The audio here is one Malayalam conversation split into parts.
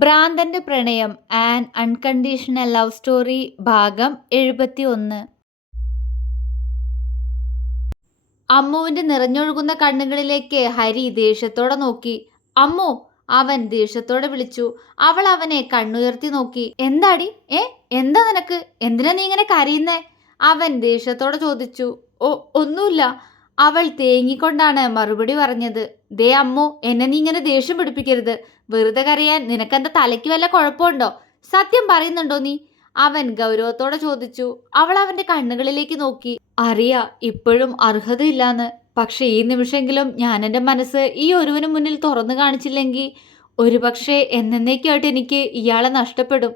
ഭ്രാന്തന്റെ പ്രണയം ആൻ അൺകണ്ടീഷണൽ ലവ് സ്റ്റോറി ഭാഗം എഴുപത്തി ഒന്ന് അമ്മുവിന്റെ നിറഞ്ഞൊഴുകുന്ന കണ്ണുകളിലേക്ക് ഹരി ദേഷ്യത്തോടെ നോക്കി. അമ്മു അവൻ ദേഷ്യത്തോടെ വിളിച്ചു. അവൾ അവനെ കണ്ണുയർത്തി നോക്കി. എന്താടി? ഏ? എന്താ നിനക്ക്? എന്തിനാ നീ ഇങ്ങനെ കരയുന്നേ? അവൻ ദേഷ്യത്തോടെ ചോദിച്ചു. ഓ ഒന്നുമില്ല. അവൾ തേങ്ങിക്കൊണ്ടാണ് മറുപടി പറഞ്ഞത്. ദേ അമ്മു എന്നെ നീ ഇങ്ങനെ ദേഷ്യം പിടിപ്പിക്കരുത്. വെറുതെ കരയാൻ നിനക്കെന്താ തലയ്ക്ക് വല്ല കുഴപ്പമുണ്ടോ? സത്യം പറയുന്നുണ്ടോ നീ? അവൻ ഗൗരവത്തോടെ ചോദിച്ചു. അവൾ അവന്റെ കണ്ണുകളിലേക്ക് നോക്കി. അറിയാ ഇപ്പോഴും അർഹതയില്ലാന്ന്. പക്ഷെ ഈ നിമിഷമെങ്കിലും ഞാൻ എന്റെ മനസ്സ് ഈ ഒരുവന് മുന്നിൽ തുറന്നു കാണിച്ചില്ലെങ്കിൽ ഒരുപക്ഷെ എന്നേക്കായിട്ട് എനിക്ക് ഇയാളെ നഷ്ടപ്പെടും.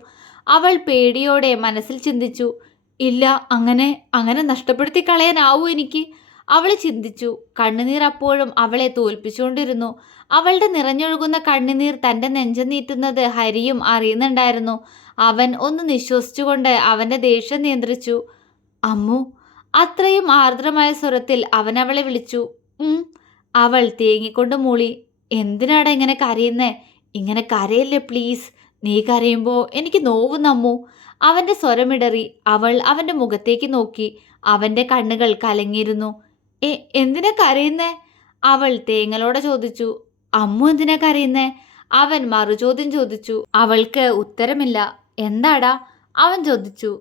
അവൾ പേടിയോടെ മനസ്സിൽ ചിന്തിച്ചു. ഇല്ല അങ്ങനെ അങ്ങനെ നഷ്ടപ്പെടുത്തി കളയാനാവൂ എനിക്ക്. അവൾ ചിന്തിച്ചു. കണ്ണുനീർ അപ്പോഴും അവളെ തോൽപ്പിച്ചുകൊണ്ടിരുന്നു. അവളുടെ നിറഞ്ഞൊഴുകുന്ന കണ്ണുനീർ തന്റെ നെഞ്ചം നീറ്റുന്നത് ഹരിയും അറിയുന്നുണ്ടായിരുന്നു. അവൻ ഒന്ന് നിശ്വസിച്ചുകൊണ്ട് അവന്റെ ദേഷ്യം നിയന്ത്രിച്ചു. അമ്മു അത്രയും ആർദ്രമായ സ്വരത്തിൽ അവൻ അവളെ വിളിച്ചു. അവൾ തേങ്ങിക്കൊണ്ട് മൂളി. എന്തിനാടാ ഇങ്ങനെ കരയുന്നേ? ഇങ്ങനെ കരയല്ലേ പ്ലീസ്? നീ കരയുമ്പോൾ എനിക്ക് നോവുന്നു അമ്മു. അവന്റെ സ്വരമിടറി. അവൾ അവന്റെ മുഖത്തേക്ക് നോക്കി. അവന്റെ കണ്ണുകൾ കലങ്ങിയിരുന്നു. എന്തിനാ കരയുന്നേ? അവൾ തേങ്ങലോടെ ചോദിച്ചു. അമ്മു എന്തിനാ കരയുന്നേ? അവൻ മറുചോദ്യം ചോദിച്ചു. അവൾക്ക് ഉത്തരമില്ല. എന്താടാ? അവൻ ചോദിച്ചു.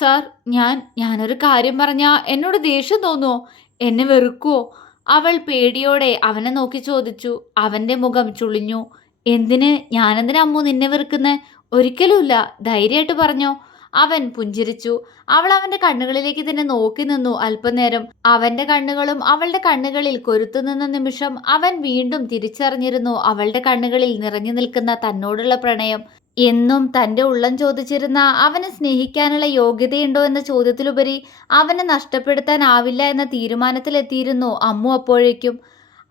സർ ഞാൻ ഞാനൊരു കാര്യം പറഞ്ഞാ എന്നോട് ദേഷ്യം തോന്നുമോ എന്നെ വെറുക്കുവോ? അവൾ പേടിയോടെ അവനെ നോക്കി ചോദിച്ചു. അവന്റെ മുഖം ചുളിഞ്ഞു. എന്തിന്? ഞാനെന്തിനാ അമ്മു നിന്നെ വെറുക്കുന്നേ? ഒരിക്കലുമില്ല. ധൈര്യമായിട്ട് പറഞ്ഞോ. അവൻ പുഞ്ചിരിച്ചു. അവൾ അവന്റെ കണ്ണുകളിലേക്ക് തന്നെ നോക്കി നിന്നു. അല്പനേരം അവന്റെ കണ്ണുകളും അവളുടെ കണ്ണുകളിൽ കൊരുത്തു നിന്ന നിമിഷം അവൻ വീണ്ടും തിരിച്ചറിഞ്ഞിരുന്നു അവളുടെ കണ്ണുകളിൽ നിറഞ്ഞു നിൽക്കുന്ന തന്നോടുള്ള പ്രണയം. എന്നും തന്റെ ഉള്ളം ചോദിച്ചിരുന്ന അവനെ സ്നേഹിക്കാനുള്ള യോഗ്യതയുണ്ടോ എന്ന ചോദ്യത്തിലുപരി അവനെ നഷ്ടപ്പെടുത്താനാവില്ല എന്ന തീരുമാനത്തിലെത്തിയിരുന്നു അമ്മു അപ്പോഴേക്കും.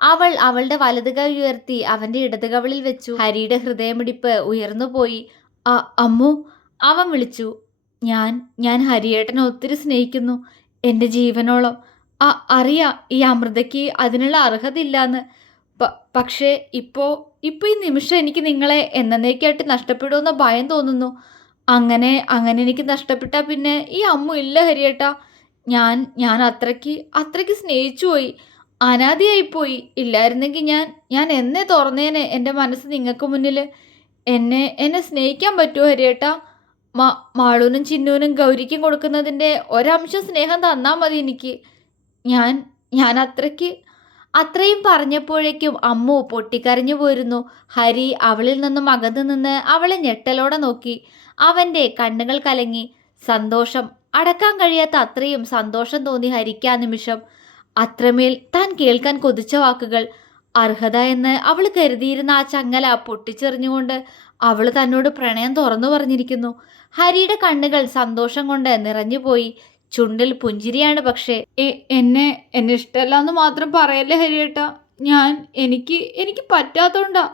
അവൾ അവളുടെ വലത് കൈ ഉയർത്തി അവന്റെ ഇടത് കവളിൽ വെച്ചു. ഹരിയുടെ ഹൃദയമിടിപ്പ് ഉയർന്നുപോയി. അമ്മു അവൻ വിളിച്ചു. ഞാൻ ഞാൻ ഹരിയേട്ടനെ ഒത്തിരി സ്നേഹിക്കുന്നു. എന്റെ ജീവനോളം. ആ അറിയാ ഈ അമൃതയ്ക്ക് അതിനുള്ള അർഹത ഇല്ലാന്ന് പക്ഷേ ഇപ്പോൾ ഇപ്പോൾ ഈ നിമിഷം എനിക്ക് നിങ്ങളെ എന്നേക്കായിട്ട് നഷ്ടപ്പെടുമെന്ന ഭയം തോന്നുന്നു. അങ്ങനെ അങ്ങനെ എനിക്ക് നഷ്ടപ്പെട്ടാൽ പിന്നെ ഈ അമ്മ ഇല്ല ഹരിയേട്ടാ. ഞാൻ ഞാൻ അത്രയ്ക്ക് അത്രയ്ക്ക് സ്നേഹിച്ചു പോയി. അനാദിയായിപ്പോയി ഇല്ലായിരുന്നെങ്കിൽ ഞാൻ ഞാൻ എന്നെ തുറന്നേനെ. എന്റെ മനസ്സ് നിങ്ങൾക്ക് മുന്നിൽ എന്നെ എന്നെ സ്നേഹിക്കാൻ പറ്റുമോ ഹരിയേട്ടാ? മാളൂനും ചിന്നൂനും ഗൗരിക്കും കൊടുക്കുന്നതിന്റെ ഒരംശം സ്നേഹം തന്നാൽ മതി എനിക്ക്. ഞാൻ ഞാൻ അത്രയ്ക്ക് അത്രയും പറഞ്ഞപ്പോഴേക്കും അമ്മു പൊട്ടിക്കരഞ്ഞു പോയിരുന്നു ഹരി അവളിൽ നിന്നും അകന്നു നിന്ന് അവളെ ഞെട്ടലോടെ നോക്കി. അവന്റെ കണ്ണുകൾ കലങ്ങി. സന്തോഷം അടക്കാൻ കഴിയാത്ത അത്രയും സന്തോഷം തോന്നി ഹരിക്ക് നിമിഷം. അത്രമേൽ താൻ കേൾക്കാൻ കൊതിച്ച വാക്കുകൾ. അർഹത എന്ന് അവൾ കരുതിയിരുന്ന ആ ചങ്ങല പൊട്ടിച്ചെറിഞ്ഞുകൊണ്ട് അവൾ തന്നോട് പ്രണയം തുറന്നു പറഞ്ഞിരിക്കുന്നു. ഹരിയുടെ കണ്ണുകൾ സന്തോഷം കൊണ്ട് നിറഞ്ഞുപോയി. ചുണ്ടിൽ പുഞ്ചിരിയാണ് പക്ഷേ. എന്നെ എന്നെ ഇഷ്ടമല്ല എന്ന് മാത്രം പറയല്ലേ ഹരിയേട്ട? ഞാൻ എനിക്ക് എനിക്ക് പറ്റാത്തോണ്ടാ.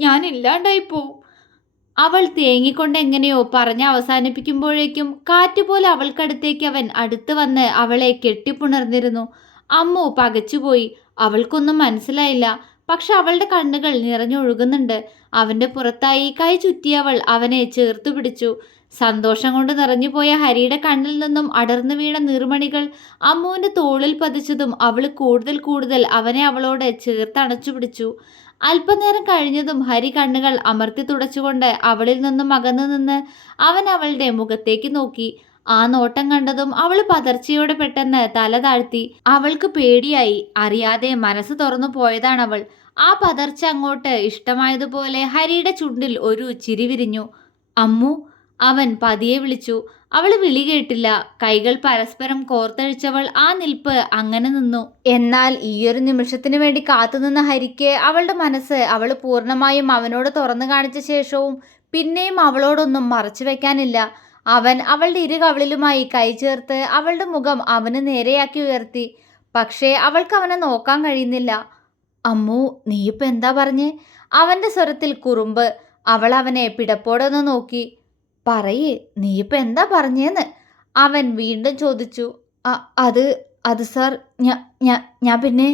ഞാൻ ഇല്ലാണ്ടായിപ്പോവും അവൾ തേങ്ങിക്കൊണ്ട് എങ്ങനെയോ പറഞ്ഞ് അവസാനിപ്പിക്കുമ്പോഴേക്കും കാറ്റുപോലെ അവൾക്കടുത്തേക്ക് അവൻ അടുത്ത് വന്ന് അവളെ കെട്ടിപ്പുണർന്നിരുന്നു. അമ്മു പകച്ചുപോയി. അവൾക്കൊന്നും മനസ്സിലായില്ല. പക്ഷെ അവളുടെ കണ്ണുകൾ നിറഞ്ഞൊഴുകുന്നുണ്ട്. അവന്റെ പുറത്തായി കൈ ചുറ്റിയവൾ അവനെ ചേർത്തു പിടിച്ചു. സന്തോഷം കൊണ്ട് നിറഞ്ഞുപോയ ഹരിയുടെ കണ്ണിൽ നിന്നും അടർന്നു വീണ നീർമണികൾ അമ്മുവിന്റെ തോളിൽ പതിച്ചതും അവൾ കൂടുതൽ കൂടുതൽ അവനെ അവളോട് ചേർത്തണച്ചു പിടിച്ചു. അല്പനേരം കഴിഞ്ഞതും ഹരി കണ്ണുകൾ അമർത്തി തുടച്ചുകൊണ്ട് അവളിൽ നിന്നും അകന്നു നിന്ന് അവൻ അവളുടെ മുഖത്തേക്ക് നോക്കി. ആ നോട്ടം കണ്ടതും അവൾ പതർച്ചയോടെ പെട്ടെന്ന് തല താഴ്ത്തി. അവൾക്ക് പേടിയായി. അറിയാതെ മനസ്സ് തുറന്നു പോയതാണവൾ. ആ പതർച്ച അങ്ങോട്ട് ഇഷ്ടമായതുപോലെ ഹരിയുടെ ചുണ്ടിൽ ഒരു ചിരി വിരിഞ്ഞു. അമ്മു അവൻ പതിയെ വിളിച്ചു. അവൾ വിളി കേട്ടില്ല. കൈകൾ പരസ്പരം കോർത്തഴിച്ചവൾ ആ നിൽപ്പ് അങ്ങനെ നിന്നു. എന്നാൽ ഈയൊരു നിമിഷത്തിനു വേണ്ടി കാത്തുനിന്ന ഹരിക്ക് അവളുടെ മനസ്സ് അവൾ പൂർണമായും അവനോട് തുറന്നു കാണിച്ച ശേഷവും പിന്നെയും അവളോടൊന്നും മറച്ചു വെക്കാനില്ല. അവൻ അവളുടെ ഇരു കവിളിലുമായി കൈ ചേർത്ത് അവളുടെ മുഖം അവന് നേരെയാക്കി ഉയർത്തി. പക്ഷേ അവൾക്ക് അവനെ നോക്കാൻ കഴിയുന്നില്ല. അമ്മു നീയിപ്പോൾ എന്താ പറഞ്ഞേ? അവന്റെ സ്വരത്തിൽ കുറുമ്പ്. അവൾ അവനെ പിടപ്പോടൊന്ന് നോക്കി. പറയേ നീയിപ്പോൾ എന്താ പറഞ്ഞേന്ന്? അവൻ വീണ്ടും ചോദിച്ചു. അത് അത് സാർ ഞാൻ ഞാൻ പിന്നെ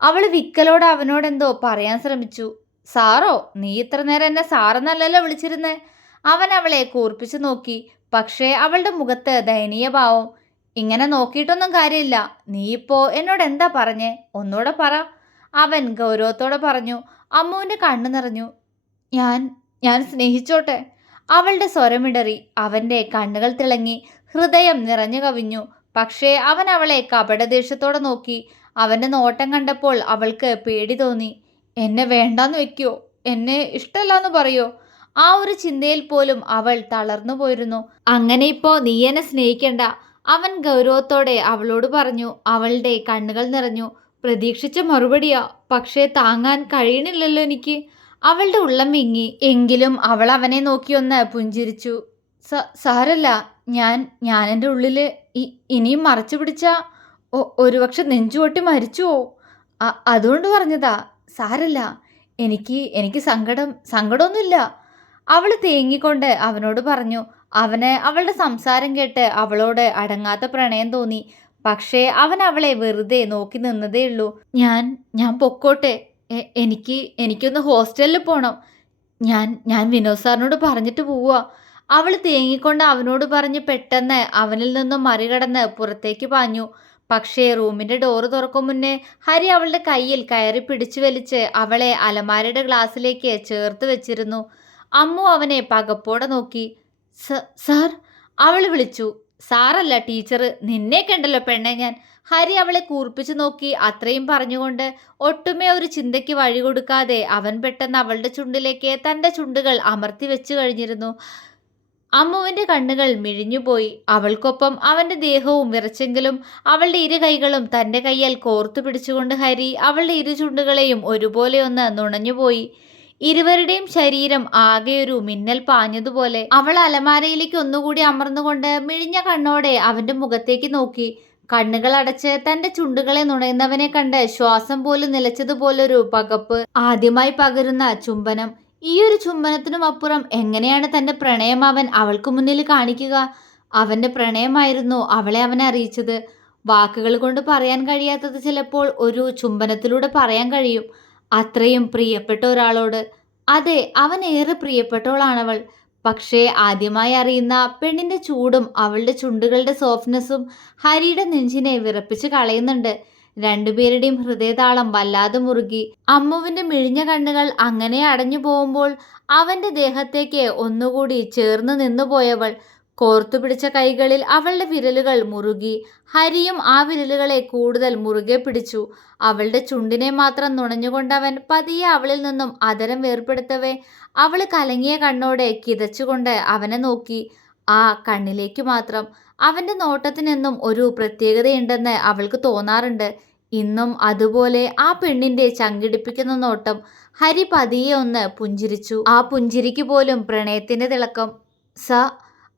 അവൾ വിക്കലോട് അവനോടെന്തോ പറയാൻ ശ്രമിച്ചു. സാറോ നീ ഇത്ര നേരം എന്നെ സാറെന്നല്ലല്ലോ വിളിച്ചിരുന്നേ? അവൻ അവളെ കൂർപ്പിച്ചു നോക്കി. പക്ഷേ അവളുടെ മുഖത്ത് ദയനീയഭാവം ഇങ്ങനെ നോക്കിയിട്ടൊന്നും കാര്യമില്ല. നീ എന്നോട് എന്താ പറഞ്ഞേ? ഒന്നുകൂടെ പറ. അവൻ ഗൗരവത്തോടെ പറഞ്ഞു. അമ്മുവിന്റെ കണ്ണു നിറഞ്ഞു. ഞാൻ ഞാൻ സ്നേഹിച്ചോട്ടെ. അവളുടെ സ്വരമിടറി അവന്റെ കണ്ണുകൾ തിളങ്ങി. ഹൃദയം നിറഞ്ഞു കവിഞ്ഞു. പക്ഷേ അവൻ അവളെ കപടദേഷ്യത്തോടെ നോക്കി. അവന്റെ നോട്ടം കണ്ടപ്പോൾ അവൾക്ക് പേടി തോന്നി. എന്നെ വേണ്ടാന്ന് വെക്കോ എന്നെ ഇഷ്ടമല്ലാന്ന് പറയോ? ആ ഒരു ചിന്തയിൽ പോലും അവൾ തളർന്നു പോയിരുന്നു. അങ്ങനെ ഇപ്പോ നീ എന്നെ സ്നേഹിക്കണ്ട അവൻ ഗൗരവത്തോടെ അവളോട് പറഞ്ഞു. അവളുടെ കണ്ണുകൾ നിറഞ്ഞു. പ്രതീക്ഷിച്ച മറുപടിയാ പക്ഷേ താങ്ങാൻ കഴിയണില്ലല്ലോ എനിക്ക്. അവളുടെ ഉള്ളം വിങ്ങി. എങ്കിലും അവൾ അവനെ നോക്കിയൊന്ന് പുഞ്ചിരിച്ചു. "സ- സാരല്ല ഞാൻ ഞാൻ എന്റെ ഉള്ളിൽ ഇനിയും മറച്ചു പിടിച്ച ഒരുപക്ഷെ നെഞ്ചുപൊട്ടി മരിച്ചു പോ അതുകൊണ്ട് പറഞ്ഞതാ. സാരല്ല എനിക്ക് എനിക്ക് സങ്കടം സങ്കടമൊന്നുമില്ല. അവൾ തേങ്ങിക്കൊണ്ട് അവനോട് പറഞ്ഞു അവന് അവളുടെ സംസാരം കേട്ട് അവളോട് അടങ്ങാത്ത പ്രണയം തോന്നി. പക്ഷേ അവൻ അവളെ വെറുതെ നോക്കി നിന്നതേ ഉള്ളൂ. ഞാൻ ഞാൻ പൊക്കോട്ടെ. എനിക്ക് എനിക്കൊന്ന് ഹോസ്റ്റലിൽ പോകണം ഞാൻ ഞാൻ വിനോദ് സാറിനോട് പറഞ്ഞിട്ട് പോവുക അവൾ തേങ്ങിക്കൊണ്ട് അവനോട് പറഞ്ഞ് പെട്ടെന്ന് അവനിൽ നിന്നും മറികടന്ന് പുറത്തേക്ക് പാഞ്ഞു. പക്ഷേ റൂമിന്റെ ഡോറ് തുറക്കും മുന്നേ ഹരി അവളുടെ കയ്യിൽ കയറി പിടിച്ചു വലിച്ച് അവളെ അലമാരയുടെ ഗ്ലാസ്സിലേക്ക് ചേർത്ത് വെച്ചിരുന്നു. അമ്മു അവനെ പകപ്പോടെ നോക്കി. സർ അവൾ വിളിച്ചു. സാറല്ല ടീച്ചർ നിന്നെ കണ്ടല്ലോ പെണ്ണെ ഞാൻ. ഹരി അവളെ കൂർപ്പിച്ചു നോക്കി. അത്രയും പറഞ്ഞുകൊണ്ട് ഒട്ടുമേ ഒരു ചിന്തയ്ക്ക് വഴി കൊടുക്കാതെ അവൻ പെട്ടെന്ന് അവളുടെ ചുണ്ടിലേക്ക് തന്റെ ചുണ്ടുകൾ അമർത്തി വെച്ചു കഴിഞ്ഞിരുന്നു. അമ്മുവിന്റെ കണ്ണുകൾ മിഴിഞ്ഞുപോയി. അവൾക്കൊപ്പം അവന്റെ ദേഹവും വിറച്ചെങ്കിലും അവളുടെ ഇരു കൈകളും തന്റെ കയ്യാൽ കോർത്തു പിടിച്ചുകൊണ്ട് ഹരി അവളുടെ ഇരു ചുണ്ടുകളെയും ഒരുപോലെ ഒന്ന് നുണഞ്ഞുപോയി. ഇരുവരുടെയും ശരീരം ആകെ ഒരു മിന്നൽ പാഞ്ഞതുപോലെ അവൾ അലമാരയിലേക്ക് ഒന്നുകൂടി അമർന്നുകൊണ്ട് മിഴിഞ്ഞ കണ്ണോടെ അവന്റെ മുഖത്തേക്ക് നോക്കി. കണ്ണുകൾ അടച്ച് തന്റെ ചുണ്ടുകളെ നുണയുന്നവനെ കണ്ട് ശ്വാസം പോലും നിലച്ചതുപോലൊരു പകപ്പ് ആദ്യമായി പകരുന്ന ചുംബനം. ഈ ഒരു ചുംബനത്തിനും അപ്പുറം എങ്ങനെയാണ് തന്റെ പ്രണയം അവൻ അവൾക്ക് മുന്നിൽ കാണിക്കുക? അവന്റെ പ്രണയമായിരുന്നു അവളെ അവനെ അറിയിച്ചത്. വാക്കുകൾ കൊണ്ട് പറയാൻ കഴിയാത്തത് ചിലപ്പോൾ ഒരു ചുംബനത്തിലൂടെ പറയാൻ കഴിയും. അത്രയും പ്രിയപ്പെട്ട ഒരാളോട്. അതെ അവൻ ഏറെ പ്രിയപ്പെട്ടവളാണവൾ. പക്ഷേ ആദ്യമായി അറിയുന്ന പെണ്ണിന്റെ ചൂടും അവളുടെ ചുണ്ടുകളുടെ സോഫ്റ്റ്നെസ്സും ഹരിയുടെ നെഞ്ചിനെ വിറപ്പിച്ച് കളയുന്നുണ്ട്. രണ്ടുപേരുടെയും ഹൃദയതാളം വല്ലാതെ മുറുകി. അമ്മുവിന്റെ മിഴിഞ്ഞ കണ്ണുകൾ അങ്ങനെ അടഞ്ഞു പോകുമ്പോൾ അവന്റെ ദേഹത്തേക്ക് ഒന്നുകൂടി ചേർന്ന് നിന്നുപോയവൾ കോർത്തു പിടിച്ച കൈകളിൽ അവളുടെ വിരലുകൾ മുറുകി. ഹരിയും ആ വിരലുകളെ കൂടുതൽ മുറുകെ പിടിച്ചു. അവളുടെ ചുണ്ടിനെ മാത്രം നുണഞ്ഞുകൊണ്ടവൻ പതിയെ അവളിൽ നിന്നും അതരം വേർപെടുത്തവേ. അവൾ കലങ്ങിയ കണ്ണോടെ കിതച്ചുകൊണ്ട് അവനെ നോക്കി. ആ കണ്ണിലേക്ക് മാത്രം. അവന്റെ നോട്ടത്തിനെന്നും ഒരു പ്രത്യേകതയുണ്ടെന്ന് അവൾക്ക് തോന്നാറുണ്ട്. ഇന്നും അതുപോലെ ആ പെണ്ണിന്റെ ചങ്കിടിപ്പിക്കുന്ന നോട്ടം ഹരി പതിയെ ഒന്ന് പുഞ്ചിരിച്ചു. ആ പുഞ്ചിരിക്ക് പോലും പ്രണയത്തിന്റെ തിളക്കം. സ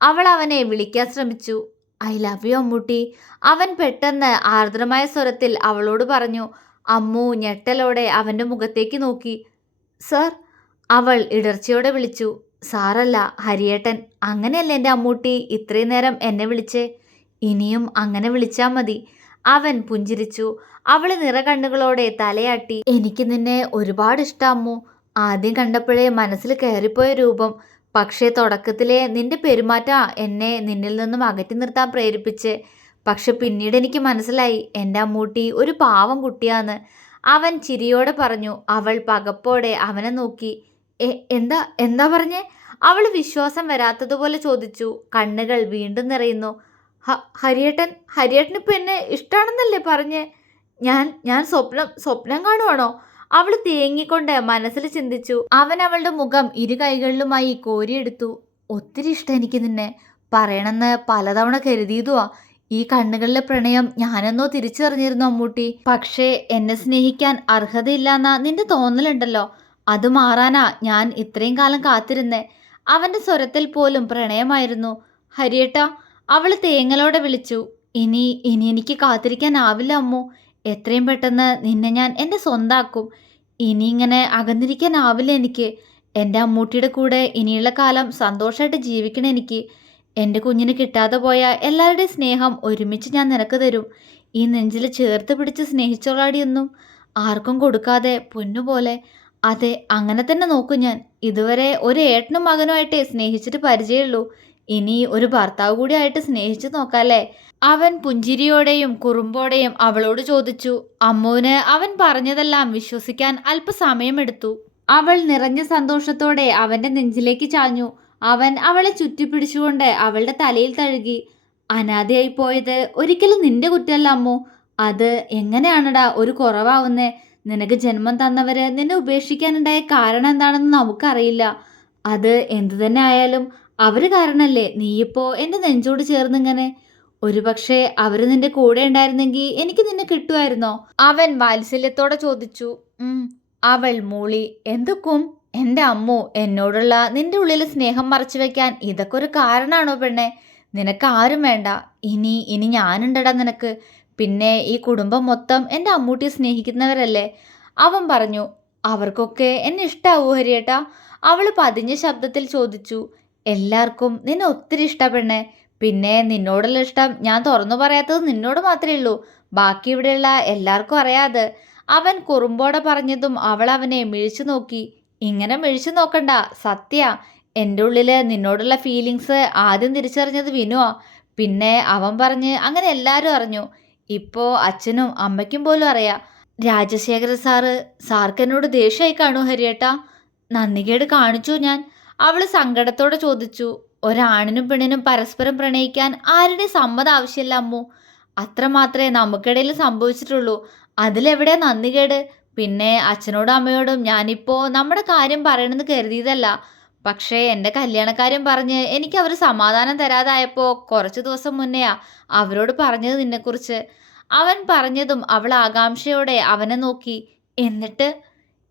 അവൾ അവനെ വിളിക്കാൻ ശ്രമിച്ചു. I love you Ammootty. അവൻ പെട്ടെന്ന് ആർദ്രമായ സ്വരത്തിൽ അവളോട് പറഞ്ഞു അമ്മു ഞെട്ടലോടെ അവന്റെ മുഖത്തേക്ക് നോക്കി. സർ അവൾ ഇടർച്ചയോടെ വിളിച്ചു. സാറല്ല ഹരിയേട്ടൻ. അങ്ങനെയല്ല എന്റെ അമ്മൂട്ടി? ഇത്രയും നേരം എന്നെ വിളിച്ചേ. ഇനിയും അങ്ങനെ വിളിച്ചാൽ മതി. അവൻ പുഞ്ചിരിച്ചു. അവൾ നിറകണ്ണുകളോടെ തലയാട്ടി എനിക്ക് നിന്നെ ഒരുപാട് ഇഷ്ടം അമ്മു. ആദ്യം കണ്ടപ്പോഴേ മനസ്സിൽ കയറിപ്പോയ രൂപം. പക്ഷേ തുടക്കത്തിലെ നിന്റെ പെരുമാറ്റം എന്നെ നിന്നിൽ നിന്നും അകറ്റി നിർത്താൻ പ്രേരിപ്പിച്ച്. പക്ഷെ പിന്നീട് എനിക്ക് മനസ്സിലായി എന്റെ അമ്മൂട്ടി ഒരു പാവം കുട്ടിയാന്ന്. അവൻ ചിരിയോടെ പറഞ്ഞു അവൾ പകപ്പോടെ അവനെ നോക്കി. "എ, എന്താ എന്താ പറഞ്ഞേ? അവൾ വിശ്വാസം വരാത്തതുപോലെ ചോദിച്ചു. കണ്ണുകൾ വീണ്ടും നിറയുന്നു. "ഹ- ഹരിയേട്ടൻ ഹരിയേട്ടൻ ഇപ്പം എന്നെ ഇഷ്ടമാണെന്നല്ലേ പറഞ്ഞേ? ഞാൻ ഞാൻ സ്വപ്നം സ്വപ്നം കാണുവാണോ? അവൾ തേങ്ങിക്കൊണ്ട് മനസ്സിൽ ചിന്തിച്ചു. അവൻ അവളുടെ മുഖം ഇരു കൈകളിലുമായി കോരിയെടുത്തു. ഒത്തിരി ഇഷ്ടം എനിക്ക് നിന്നെ. പറയണമെന്ന് പലതവണ കരുതിയതുവാ. ഈ കണ്ണുകളിലെ പ്രണയം ഞാനെന്നോ തിരിച്ചറിഞ്ഞിരുന്നു അമ്മൂട്ടി? പക്ഷേ എന്നെ സ്നേഹിക്കാൻ അർഹതയില്ലാന്ന നിന്റെ തോന്നലുണ്ടല്ലോ. അത് മാറാനാ ഞാൻ ഇത്രയും കാലം കാത്തിരുന്നേ. അവന്റെ സ്വരത്തിൽ പോലും പ്രണയമായിരുന്നു. ഹരിയേട്ട അവൾ തേങ്ങലോടെ വിളിച്ചു. ഇനി ഇനി എനിക്ക് കാത്തിരിക്കാനാവില്ല അമ്മു. എത്രയും പെട്ടെന്ന് നിന്നെ ഞാൻ എന്റെ സ്വന്താക്കും. ഇനി ഇങ്ങനെ അകന്നിരിക്കാനാവില്ല എനിക്ക്. എന്റെ അമ്മൂട്ടിയുടെ കൂടെ ഇനിയുള്ള കാലം സന്തോഷമായിട്ട് ജീവിക്കണം എനിക്ക്. എന്റെ കുഞ്ഞിന് കിട്ടാതെ പോയ എല്ലാവരുടെയും സ്നേഹം ഒരുമിച്ച് ഞാൻ നിനക്ക് തരും. ഈ നെഞ്ചിൽ ചേർത്ത് പിടിച്ച് സ്നേഹിച്ചോളാടിയൊന്നും ആർക്കും കൊടുക്കാതെ പൊന്നുപോലെ. അതെ അങ്ങനെ തന്നെ നോക്കും ഞാൻ. ഇതുവരെ ഒരു ഏട്ടനും മകനുമായിട്ടേ സ്നേഹിച്ചിട്ട് പരിചയമുള്ളൂ. ഇനി ഒരു ഭർത്താവ് കൂടി ആയിട്ട് സ്നേഹിച്ചു നോക്കാല്ലേ? അവൻ പുഞ്ചിരിയോടെയും കുറുമ്പോടെയും അവളോട് ചോദിച്ചു. അമ്മുവിന് അവൻ പറഞ്ഞതെല്ലാം വിശ്വസിക്കാൻ അല്പസമയമെടുത്തു. അവൾ നിറഞ്ഞ സന്തോഷത്തോടെ അവന്റെ നെഞ്ചിലേക്ക് ചാഞ്ഞു. അവൻ അവളെ ചുറ്റിപ്പിടിച്ചുകൊണ്ട് അവളുടെ തലയിൽ തഴുകി. അനാഥയായി പോയത് ഒരിക്കലും നിന്റെ കുറ്റമല്ല അമ്മു. അത് എങ്ങനെയാണടാ ഒരു കുറവാവുന്നേ? നിനക്ക് ജന്മം തന്നവര് നിന്നെ ഉപേക്ഷിക്കാനുണ്ടായ കാരണം എന്താണെന്ന് നമുക്കറിയില്ല. അത് എന്തു തന്നെ ആയാലും അവർ കാരണല്ലേ? നീയിപ്പോ എന്റെ നെഞ്ചോട് ചേർന്നിങ്ങനെ. ഒരുപക്ഷെ അവർ നിന്റെ കൂടെ ഉണ്ടായിരുന്നെങ്കിൽ എനിക്ക് നിന്നെ കിട്ടുമായിരുന്നോ? അവൻ വാത്സല്യത്തോടെ ചോദിച്ചു. അവൾ മൂളി എന്തൊക്കും? എന്റെ അമ്മു എന്നോടുള്ള നിന്റെ ഉള്ളിലെ സ്നേഹം മറച്ചു വെക്കാൻ ഇതൊക്കെ ഒരു കാരണമാണോ പെണ്ണെ? നിനക്ക് ആരും വേണ്ട. ഇനി ഇനി ഞാനുണ്ടടാ നിനക്ക്. പിന്നെ ഈ കുടുംബം മൊത്തം എന്റെ അമ്മൂട്ടിയെ സ്നേഹിക്കുന്നവരല്ലേ? അവൻ പറഞ്ഞു അവർക്കൊക്കെ എന്നെ ഇഷ്ടാവൂ ഹരിയേട്ടാ. അവൾ പതിഞ്ഞ ശബ്ദത്തിൽ ചോദിച്ചു എല്ലാവർക്കും നിന്നെ ഒത്തിരി ഇഷ്ടപ്പെടണേ. പിന്നെ നിന്നോടുള്ള ഇഷ്ടം ഞാൻ തുറന്നു പറയാത്തത് നിന്നോട് മാത്രമേ ഉള്ളൂ. ബാക്കി ഇവിടെയുള്ള എല്ലാവർക്കും അറിയാതെ അവൻ കുറുമ്പോടെ പറഞ്ഞതും അവൾ അവനെ മിഴിച്ചു നോക്കി. ഇങ്ങനെ മിഴിച്ചു നോക്കണ്ട സത്യ. എന്റെ ഉള്ളിൽ നിന്നോടുള്ള ഫീലിങ്സ് ആദ്യം തിരിച്ചറിഞ്ഞത് വിനുവാ. പിന്നെ അവൻ പറഞ്ഞ് അങ്ങനെ എല്ലാവരും അറിഞ്ഞു. ഇപ്പോൾ അച്ഛനും അമ്മയ്ക്കും പോലും അറിയാം. രാജശേഖര സാറ് സാർക്ക് എന്നോട് ദേഷ്യമായി കാണൂ ഹരിയേട്ടാ. നന്ദികേട് കാണിച്ചു ഞാൻ. അവൾ സങ്കടത്തോടെ ചോദിച്ചു ഒരാണിനും പെണ്ണിനും പരസ്പരം പ്രണയിക്കാൻ ആരുടെ സമ്മതം ആവശ്യമില്ല അമ്മു. അത്രമാത്രമേ നമുക്കിടയിൽ സംഭവിച്ചിട്ടുള്ളൂ. അതിലെവിടെ നന്ദികേട്? പിന്നെ അച്ഛനോടും അമ്മയോടും ഞാനിപ്പോൾ നമ്മുടെ കാര്യം പറയണമെന്ന് കരുതിയതല്ല. പക്ഷേ എന്റെ കല്യാണക്കാര്യം പറഞ്ഞ് എനിക്ക് അവർ സമാധാനം തരാതായപ്പോൾ കുറച്ച് ദിവസം മുന്നെയാ അവരോട് പറഞ്ഞത് നിന്നെക്കുറിച്ച്. അവൻ പറഞ്ഞതും അവൾ ആകാംക്ഷയോടെ അവനെ നോക്കി. എന്നിട്ട്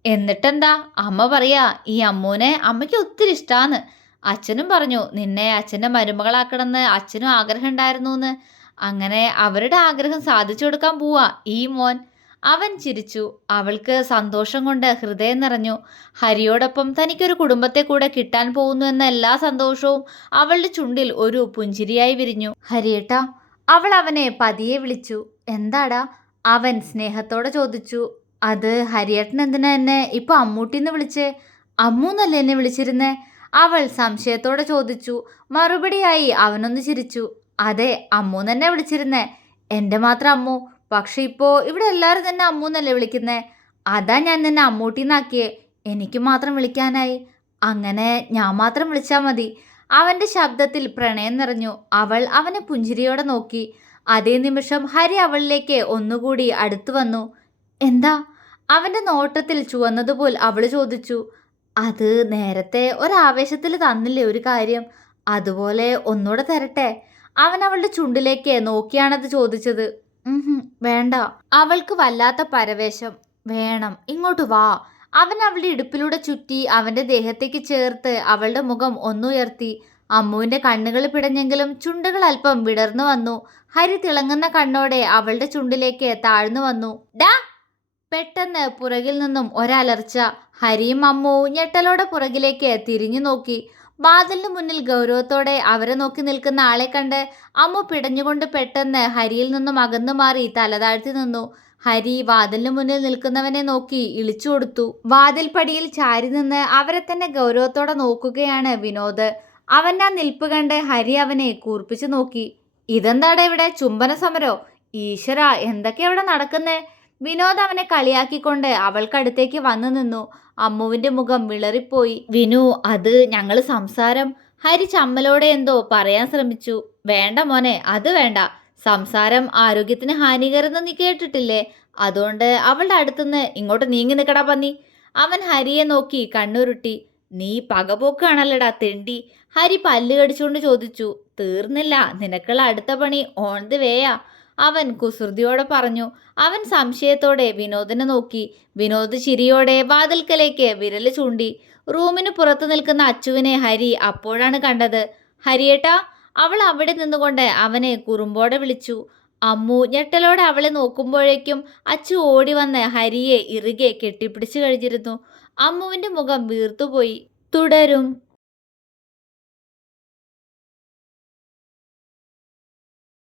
എന്നിട്ടെന്താ? അമ്മ പറയാ ഈ അമ്മൂനെ അമ്മയ്ക്ക് ഒത്തിരി ഇഷ്ടാന്ന്. അച്ഛനും പറഞ്ഞു നിന്നെ അച്ഛന്റെ മരുമകളാക്കണമെന്ന് അച്ഛനും ആഗ്രഹം ഉണ്ടായിരുന്നു എന്ന് അങ്ങനെ അവരുടെ ആഗ്രഹം സാധിച്ചു കൊടുക്കാൻ പോവാ ഈ മോൻ. അവൻ ചിരിച്ചു. അവൾക്ക് സന്തോഷം കൊണ്ട് ഹൃദയം നിറഞ്ഞു. ഹരിയോടൊപ്പം തനിക്കൊരു കുടുംബത്തെ കൂടെ കിട്ടാൻ പോകുന്നു എന്ന എല്ലാ സന്തോഷവും അവളുടെ ചുണ്ടിൽ ഒരു പുഞ്ചിരിയായി വിരിഞ്ഞു. ഹരിയേട്ടാ അവൾ അവനെ പതിയെ വിളിച്ചു. എന്താടാ? അവൻ സ്നേഹത്തോടെ ചോദിച്ചു. അത് ഹരിയേട്ടൻ എന്തിനാ എന്നെ ഇപ്പൊ അമ്മൂട്ടിന്ന് വിളിച്ച്? അമ്മൂന്നല്ലേ എന്നെ വിളിച്ചിരുന്നേ? അവൾ സംശയത്തോടെ ചോദിച്ചു. മറുപടിയായി അവനൊന്ന് ചിരിച്ചു. അതെ അമ്മു തന്നെ വിളിച്ചിരുന്നേ മാത്രം അമ്മു. പക്ഷെ ഇപ്പോ ഇവിടെ എല്ലാവരും തന്നെ അമ്മൂന്നല്ലേ വിളിക്കുന്നേ? അതാ ഞാൻ നിന്നെ അമ്മൂട്ടിന്നാക്കിയേ. എനിക്ക് മാത്രം വിളിക്കാനായി. അങ്ങനെ ഞാൻ മാത്രം വിളിച്ചാൽ മതി. അവന്റെ ശബ്ദത്തിൽ പ്രണയം നിറഞ്ഞു. അവൾ അവനെ പുഞ്ചിരിയോടെ നോക്കി. അതേ നിമിഷം ഹരി അവളിലേക്ക് ഒന്നുകൂടി അടുത്തു വന്നു. എന്താ? അവന്റെ നോട്ടത്തിൽ ചുവന്നതുപോൽ അവൾ ചോദിച്ചു അത് നേരത്തെ ഒരാവേശത്തിൽ തന്നില്ലേ ഒരു കാര്യം? അതുപോലെ ഒന്നുകൂടെ തരട്ടെ. അവൻ അവളുടെ ചുണ്ടിലേക്ക് നോക്കിയാണത് ചോദിച്ചത്. വേണ്ട. അവൾക്ക് വല്ലാത്ത പരവേശം. വേണം ഇങ്ങോട്ട് വാ. അവൻ അവളുടെ ഇടുപ്പിലൂടെ ചുറ്റി അവന്റെ ദേഹത്തേക്ക് ചേർത്ത് അവളുടെ മുഖം ഒന്നുയർത്തി. അമ്മുവിന്റെ കണ്ണുകൾ പിടഞ്ഞെങ്കിലും ചുണ്ടുകൾ അല്പം വിടർന്നു വന്നു. ഹരി തിളങ്ങുന്ന കണ്ണോടെ അവളുടെ ചുണ്ടിലേക്ക് താഴ്ന്നു വന്നു. ഡാ പെട്ടെന്ന് പുറകിൽ നിന്നും ഒരലർച്ച. ഹരിയും അമ്മുവും ഞെട്ടലോടെ പുറകിലേക്ക് തിരിഞ്ഞു നോക്കി. വാതിലിന് മുന്നിൽ ഗൗരവത്തോടെ അവരെ നോക്കി നിൽക്കുന്ന ആളെ കണ്ട് അമ്മു പിടഞ്ഞുകൊണ്ട് പെട്ടെന്ന് ഹരിയിൽ നിന്നും അകന്നു മാറി തലതാഴ്ത്തി നിന്നു. ഹരി വാതിലിന് മുന്നിൽ നിൽക്കുന്നവനെ നോക്കി ഇളിച്ചു കൊടുത്തു. വാതിൽപ്പടിയിൽ ചാരി നിന്ന് അവരെ തന്നെ ഗൗരവത്തോടെ നോക്കുകയാണ് വിനോദ്. അവന്റെ ആ നിൽപ്പ് കണ്ട് ഹരി അവനെ കൂർപ്പിച്ചു നോക്കി. ഇതെന്താടെ ഇവിടെ? ചുംബന സമരോ? ഈശ്വര എന്തൊക്കെയാ ഇവിടെ നടക്കുന്നേ? വിനോദ് അവനെ കളിയാക്കിക്കൊണ്ട് അവൾക്കടുത്തേക്ക് വന്നു നിന്നു. അമ്മുവിന്റെ മുഖം വിളറിപ്പോയി. വിനു അത് ഞങ്ങൾ സംസാരം. ഹരി ചമ്മലോടെ എന്തോ പറയാൻ ശ്രമിച്ചു. വേണ്ട മോനെ അത് വേണ്ട. സംസാരം ആരോഗ്യത്തിന് ഹാനികരെന്ന് നീ കേട്ടിട്ടില്ലേ? അതുകൊണ്ട് അവളുടെ അടുത്തുനിന്ന് ഇങ്ങോട്ട് നീങ്ങി നിൽക്കടാ പന്നി. അവൻ ഹരിയെ നോക്കി കണ്ണുരുട്ടി. നീ പകപോക്കാണല്ലടാ തെണ്ടി. ഹരി പല്ല് കടിച്ചുകൊണ്ട് ചോദിച്ചു. തീർന്നില്ല നിനക്കുള്ള അടുത്ത പണി ഓൺ ദി വേയാ. അവൻ കുസൃതിയോടെ പറഞ്ഞു. അവൻ സംശയത്തോടെ വിനോദിനെ നോക്കി. വിനോദ് ചിരിയോടെ വാതിൽക്കലേക്ക് വിരൽ ചൂണ്ടി. റൂമിന് പുറത്തു നിൽക്കുന്ന അച്ചുവിനെ ഹരി അപ്പോഴാണ് കണ്ടത്. ഹരിയേട്ടാ അവൾ അവിടെ നിന്നുകൊണ്ട് അവനെ കുറുമ്പോടെ വിളിച്ചു. അമ്മു ഞെട്ടലോടെ അവളെ നോക്കുമ്പോഴേക്കും അച്ചു ഓടി വന്ന് ഹരിയെ ഇറുകെ കെട്ടിപ്പിടിച്ചു കഴിഞ്ഞിരുന്നു. അമ്മുവിന്റെ മുഖം വീർത്തുപോയി. തുടരും.